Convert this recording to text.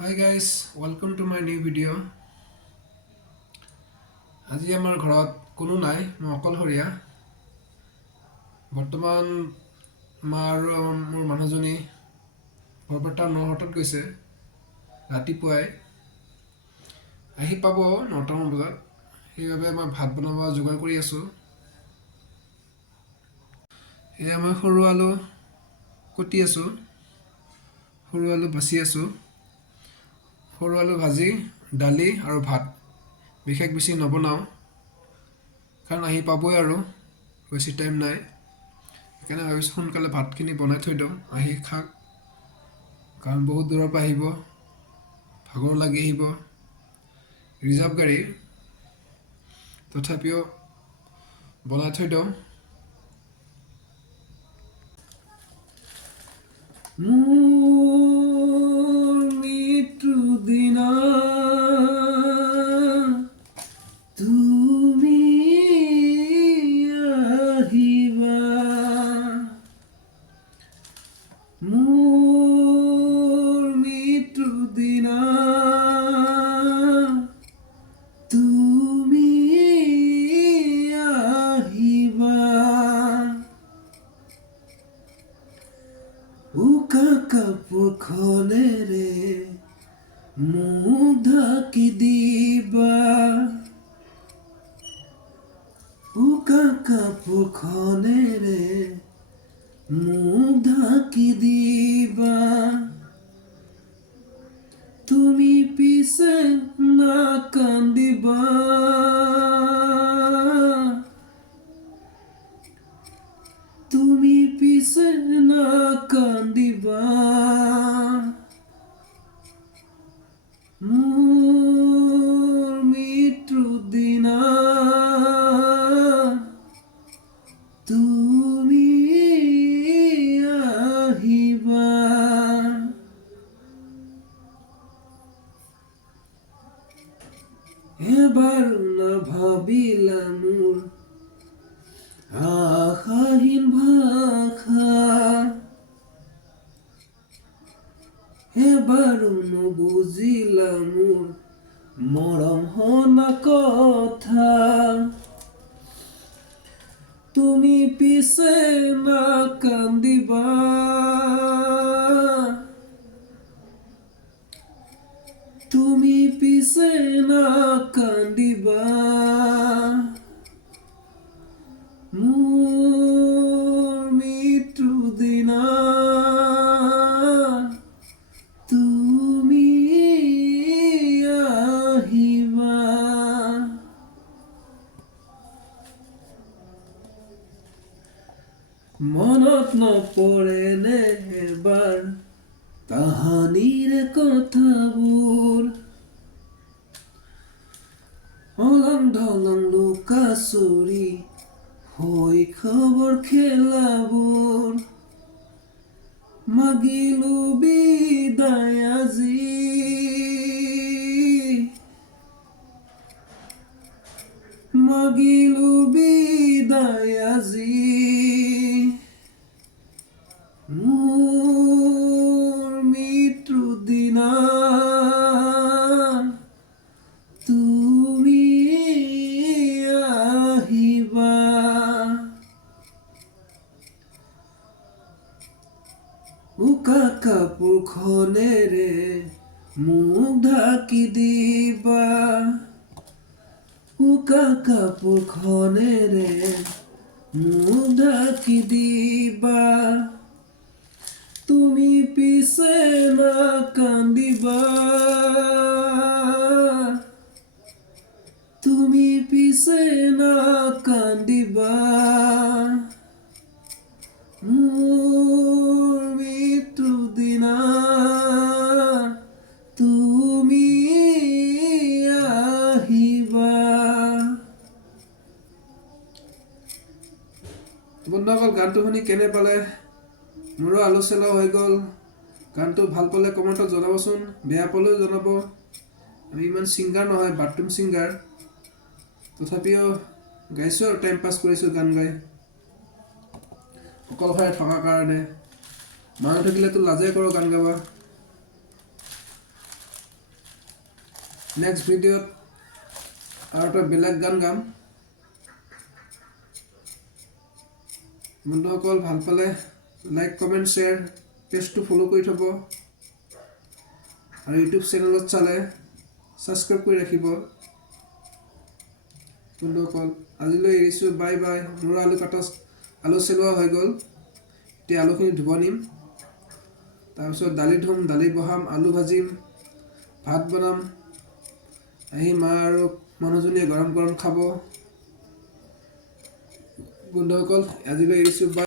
Hi guys, welcome to my new video. আজি আমাৰ ঘৰত কোনো নাই, মই অকলশৰীয়া। বৰ্তমান মা আৰু মোৰ মানুহজনী বৰপেটা নহাটত গৈছে ৰাতিপুৱাই আহি পাব 9টামান বজাত। সেইবাবে মই ভাত বনাব যোগাৰ কৰি আছোঁ। এয়া মই সৰু আলু কুটি আছোঁ, সৰু আলু বাছি আছোঁ। সৰু আলু ভাজি, দালি আৰু ভাত। বিশেষ বেছি নবনাওঁ কাৰণ আহি পাবই আৰু বেছি টাইম নাই। সেইকাৰণে ভাবিছোঁ সোনকালে ভাতখিনি বনাই থৈ দিওঁ, আহি খাওক। কাৰণ বহুত দূৰৰ পৰা আহিব, ভাগৰ লাগি আহিব। ৰিজাৰ্ভ গাড়ী, তথাপিও বনাই থৈ দিওঁ। মোৰ মৃত্যু দিনা তুমি আহিবা, মোৰ মৃত্যু দিনা তুমি আহিবা। উকা কাপোৰখনেৰে মোক ঢাকি দিবা, উকা কাপোৰখনেৰে মোক ঢাকি দিবা। তুমি পিছে নাকান্দিবা, তুমি পিছে নাকান্দিবা। মোৰ মৃত্যু দিনা তুমি আহিবা। এবাৰ নাভাবিলা মোৰ আশাহীন ভাষা, এবাৰো নুবুজিলা মোৰ মৰম হনা কথা। তুমি পিছে নাকান্দিবা, তুমি পিছে নাকান্দিবা। মোৰ মৃত্যু দিনা তুমি আহিবা। মনত নপৰেনে এবাৰ তাহানিৰে কথাবোৰ, অলং ঢলং লুকা চুৰি শৈশৱৰ খেলাবোৰ। মাগিলো বিদায় আজি, মাগিলো বিদায় আজি। মোৰ মৃত্যু দিনা তুমি আহিবা। উকা কাপোৰখনেৰে মোক ঢাকি দিবা, উকা কাপোৰখনেৰে মোক ঢাকি দিবা। তুমি পিছে নাকান্দিবা, তুমি পিছে নাকান্দিবা। মোৰ মৃত্যু দিনা তুমি আহিবা। বন্ধুসকল, গানটো শুনি কেনে পালে? মোৰো আলোচনাও হৈ গ'ল। গানটো ভাল পালে কমেণ্টত জনাবচোন, বেয়া পালেও জনাব। আমি ইমান ছিংগাৰ নহয়, বাথৰুম ছিংগাৰ। তথাপিও গাইছোঁ আৰু টাইম পাছ কৰিছোঁ গান গাই, অকলশৰে থকাৰ কাৰণে। মানুহ থাকিলেতো লাজে কৰোঁ গান গাব। নেক্সট ভিডিঅ'ত আৰু এটা বেলেগ গান গাম। বন্ধুসকল ভাল পালে লাইক কমেণ্ট শ্বেয়াৰ, পেজটো ফ'ল' কৰি থ'ব আৰু ইউটিউব চেনেলত চালে ছাবস্ক্ৰাইব কৰি ৰাখিব। বন্ধুসকল আজিলৈ এৰিছোঁ, বাই বাই। মোৰ আলু চেলোৱা হৈ গ'ল, এতিয়া আলুখিনি ধুব নিম, তাৰপিছত দালি ধুম, দালি বহাম, আলু ভাজিম, ভাত বনাম, আহি মা আৰু মানুহজনীয়ে গৰম গৰম খাব। বন্ধুসকল আজিলৈ এৰিছোঁ, বাই।